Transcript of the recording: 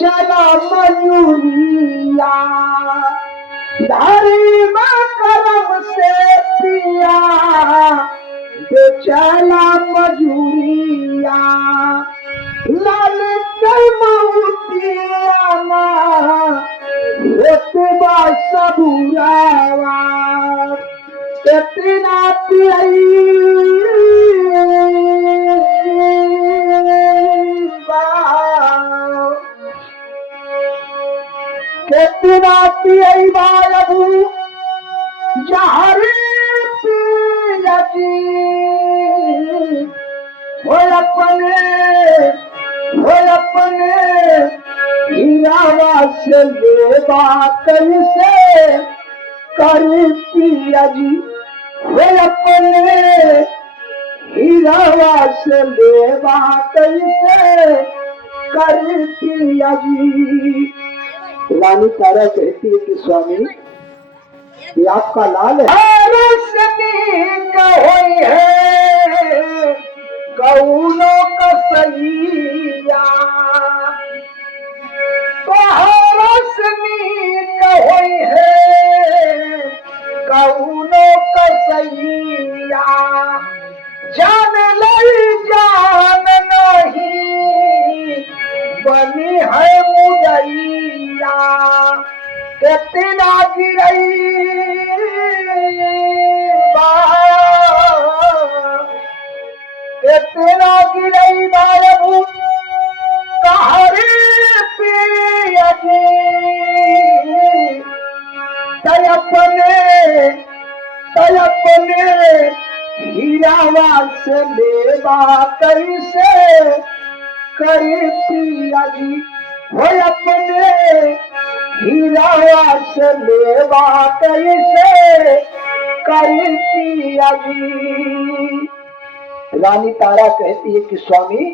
बेचना मयूरिया धर्म करम से पिया बेचना मजूरिया लाल मऊतिया एतबा सबुरावा कितना कितना पियबू जहरी पियजी हो अपने हीरावा से लेवा कैसे करी पियजी हो अपने हीरावा से लेवा कैसे करी पियजी। रानी तारा कहती है कि स्वामी ये आपका लाल है कौनो कसैया कौनो कसैया जान लई जान नहीं बनी है मुदैया कितना गिरई कितना गिरई बाबू कहरे पियजी तयपने हीरावा से लेवा कैसे करे पियजी हो अपने हीरावा से लेवा कैसे करे पियजी। रानी तारा कहती है कि स्वामी